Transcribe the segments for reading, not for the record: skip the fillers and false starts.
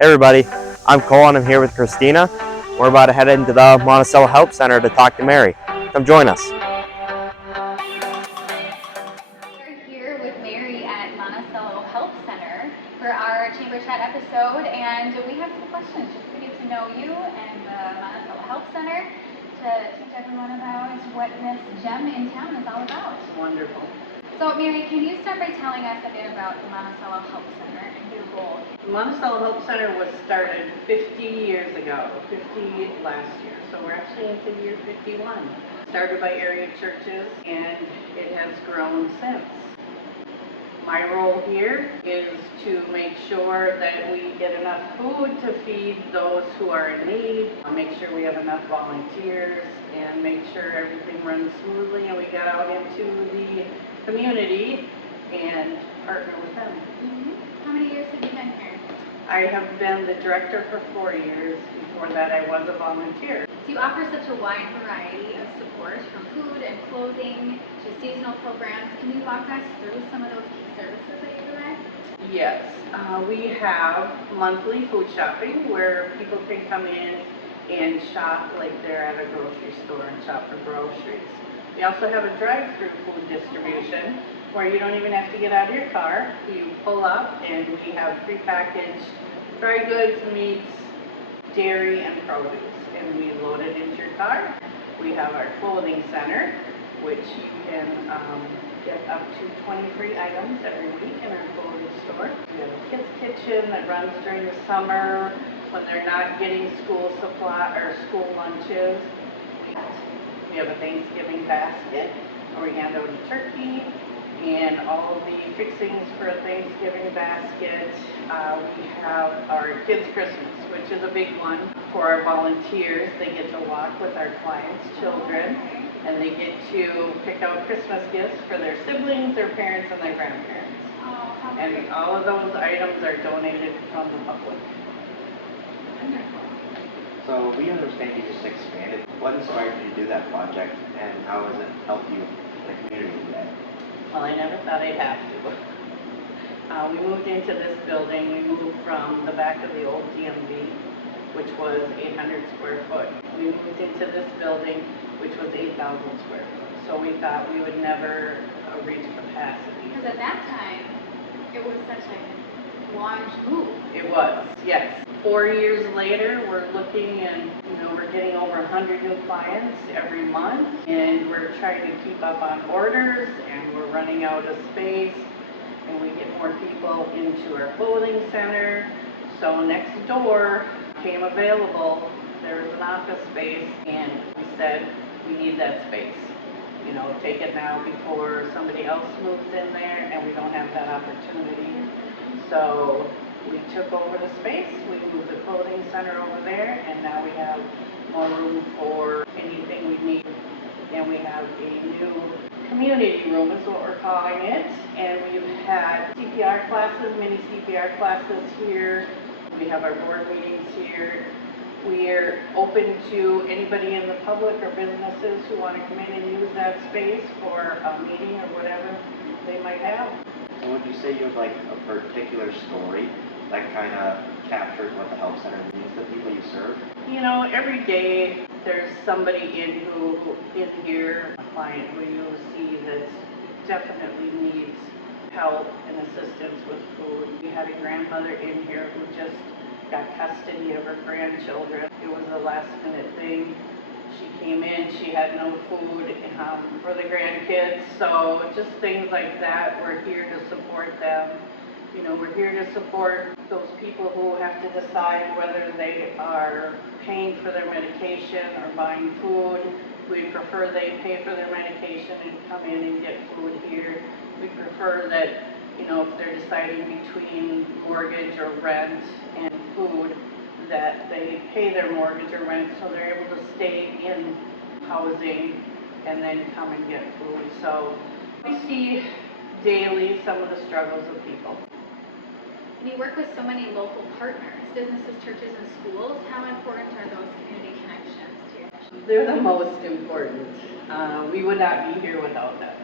Hey everybody, I'm Cole and I'm here with Kristina. We're about to head into the Monticello Help Center to talk to Mary. Come join us. We're here with Mary at Monticello Help Center for our Chamber Chat episode, and we have some questions just to get to know you and the Monticello Help Center to teach everyone about what this gem in town is all about. Wonderful. So Mary, can you start by telling us a bit about the Monticello Help Center and your role? The Monticello Help Center was started 50 years ago, 50 last year, so we're actually into year 51. Started by area churches, and it has grown since. My role here is to make sure that we get enough food to feed those who are in need, make sure we have enough volunteers, and make sure everything runs smoothly and we get out into the community and partner with them. How many years have you been here? I have been the director for 4 years. Before that, I was a volunteer. So you offer such a wide variety of support, from food and clothing to seasonal programs. Can you walk us through some of those key services that you provide? Yes, we have monthly food shopping where people can come in and shop like they're at a grocery store and shop for groceries. We also have a drive-through food distribution where you don't even have to get out of your car. You pull up and we have prepackaged dry goods, meats, dairy, and produce, and we load it into your car. We have our clothing center, which you can get up to 20 free items every week in our clothing store. We have a kids kitchen that runs during the summer when they're not getting school supply or school lunches. We have a Thanksgiving basket where we hand out a turkey and all of the fixings for a Thanksgiving basket. We have our Kids Christmas, which is a big one for our volunteers. They get to walk with our clients' children, and they get to pick out Christmas gifts for their siblings, their parents, and their grandparents. And all of those items are donated from the public. Wonderful. So we understand you just expanded. What inspired you to do that project, and how has it helped you in the community today? Well, I never thought I'd have to. We moved into this building. We moved from the back of the old DMV, which was 800 square foot. We moved into this building, which was 8,000 square foot. So we thought we would never reach capacity. Because at that time, it was such a large move. It was, yes. 4 years later, we're looking and, we're getting over 100 new clients every month, and we're trying to keep up on orders, and we're running out of space, and we get more people into our clothing center. So next door came available. There was an office space, and we said, we need that space. Take it now before somebody else moves in there, and we don't have that opportunity. So we took over the space, we moved the clothing center over there, and now we have more room for anything we need. And we have a new community room is what we're calling it. And we've had CPR classes, mini CPR classes here. We have our board meetings here. We're open to anybody in the public or businesses who want to come in and use that space for a meeting or whatever they might have. So would you say you have like a particular story that kind of captures what the help center means to the people you serve? Every day there's somebody in here, a client who you see that definitely needs help and assistance with food. We had a grandmother in here who just got custody of her grandchildren. It was a last minute thing. She came in, she had no food for the grandkids, so just things like that. We're here to support them. We're here to support those people who have to decide whether they are paying for their medication or buying food. We prefer they pay for their medication and come in and get food here. We prefer that, if they're deciding between mortgage or rent and food, that they pay their mortgage or rent so they're able to stay in housing and then come and get food. So we see daily some of the struggles of people. And you work with so many local partners, businesses, churches, and schools. How important are those community connections to your mission? They're the most important. We would not be here without them.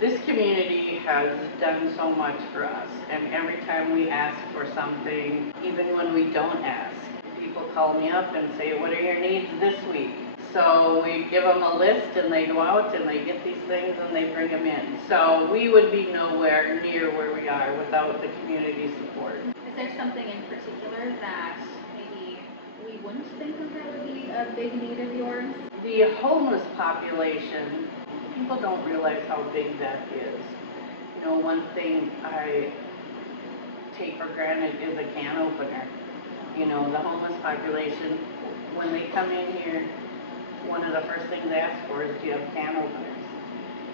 This community has done so much for us, and every time we ask for something, even when we don't ask, people call me up and say, what are your needs this week? So we give them a list and they go out and they get these things and they bring them in. So we would be nowhere near where we are without the community support. Is there something in particular that maybe we wouldn't think of that would be a big need of yours? The homeless population, people don't realize how big that is. You know, one thing I take for granted is a can opener. You know, the homeless population, when they come in here, one of the first things they ask for is, do you have can openers?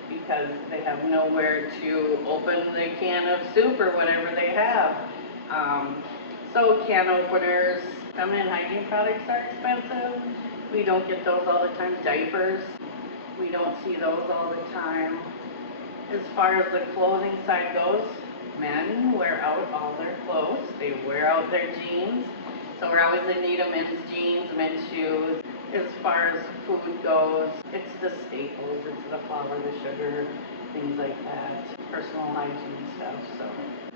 Because they have nowhere to open the can of soup or whatever they have. So can openers, feminine hygiene products are expensive. We don't get those all the time. Diapers, we don't see those all the time. As far as the clothing side goes, men wear out all their clothes. They wear out their jeans. So we're always in need of men's jeans, men's shoes. As far as food goes, it's the staples. It's the flour, the sugar, things like that. Personal hygiene stuff, so.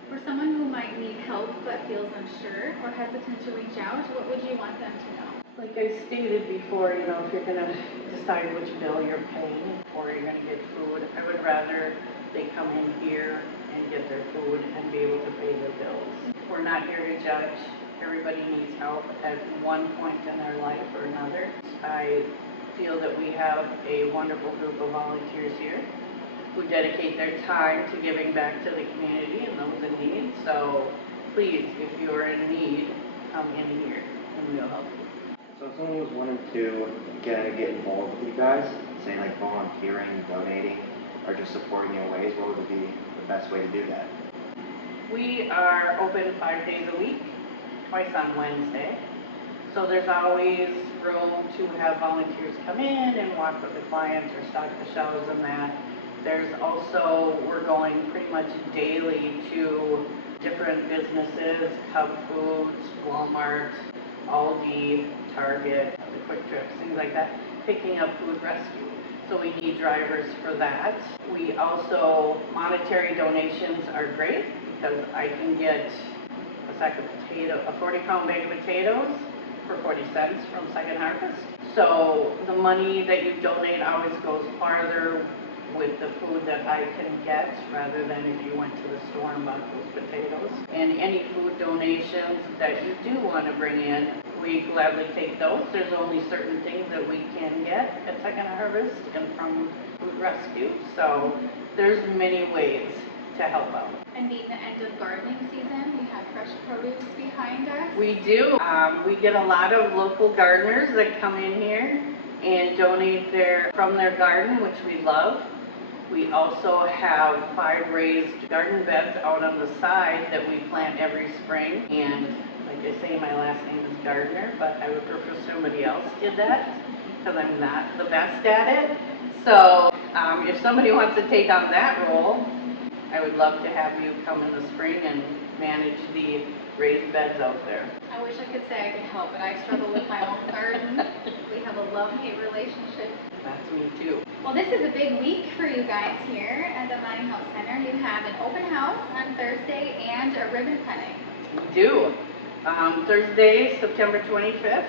For someone who might need help but feels unsure or hesitant to reach out, what would you want them to know? Like I stated before, you know, if you're gonna decide which bill you're paying or you're gonna get food, I would rather they come in here and get their food and be able to pay their bills. We're not here to judge. Everybody needs help at one point in their life or another. I feel that we have a wonderful group of volunteers here who dedicate their time to giving back to the community and those in need. So please, if you are in need, come in here and we'll help you. So if someone was wanting to get involved with you guys, say like volunteering, donating, or just supporting you in ways, what would be the best way to do that? We are open 5 days a week, twice on Wednesday. So there's always room to have volunteers come in and walk with the clients or stock the shelves and that. There's also, we're going pretty much daily to different businesses, Cub Foods, Walmart, Aldi, Target, the Quick Trips, things like that, picking up food rescue. So we need drivers for that. We also, monetary donations are great because I can get a sack of potato, a 40-pound bag of potatoes for 40 cents from Second Harvest. So the money that you donate always goes farther with the food that I can get rather than if you went to the store and bought those potatoes. And any food donations that you do want to bring in, we gladly take those. There's only certain things that we can get at Second Harvest and from Food Rescue. So there's many ways to help out. And being the end of gardening season, we have fresh produce behind us. We do. We get a lot of local gardeners that come in here and donate from their garden, which we love. We also have 5 raised garden beds out on the side that we plant every spring. And like I say, my last name is Gardner, but I would prefer somebody else did that because I'm not the best at it. So if somebody wants to take on that role, I would love to have you come in the spring and manage the raised beds out there. I wish I could say I could help, but I struggle with my own garden. We have a love-hate relationship. That's me too. Well, this is a big week for you guys here at the Monticello Help Center. You have an open house on Thursday and a ribbon cutting. We do. Thursday, September 25th,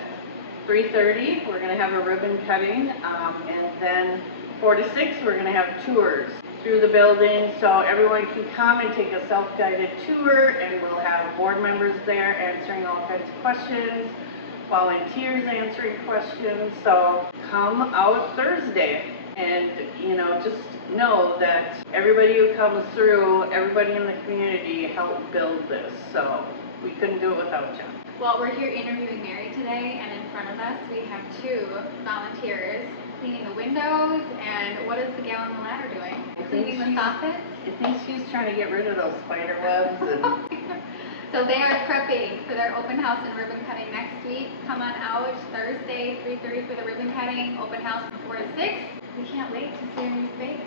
3:30, we're going to have a ribbon cutting, and then 4 to 6, we're going to have tours through the building, so everyone can come and take a self-guided tour, and we'll have board members there answering all kinds of questions, volunteers answering questions. So come out Thursday and, you know, just know that everybody who comes through, everybody in the community helped build this, so we couldn't do it without you. Well, we're here interviewing Mary today, and in front of us we have 2 volunteers cleaning the windows, and what is the gal on the ladder doing? Cleaning the soffits? I think she's trying to get rid of those spider webs. And So they are prepping for their open house and ribbon cutting next week. Come on out Thursday, 3:30 for the ribbon cutting, open house from 4 to 6. We can't wait to see your new space.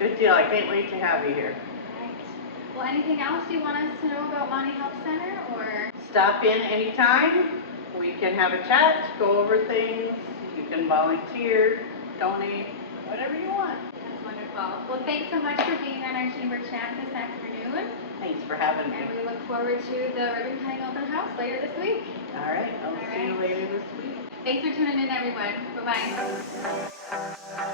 good deal. I can't wait to have you here. Right. Well, anything else you want us to know about Monticello Help Center, or? Stop in anytime. We can have a chat, go over things. You can volunteer, donate, whatever you want. That's wonderful. Wonderful. Well, thanks so much for being on our Chamber Chat this afternoon. Thanks for having me. And we look forward to the ribbon cutting open house later this week. All right, I'll see you later this week. Thanks for tuning in, everyone. Bye-bye.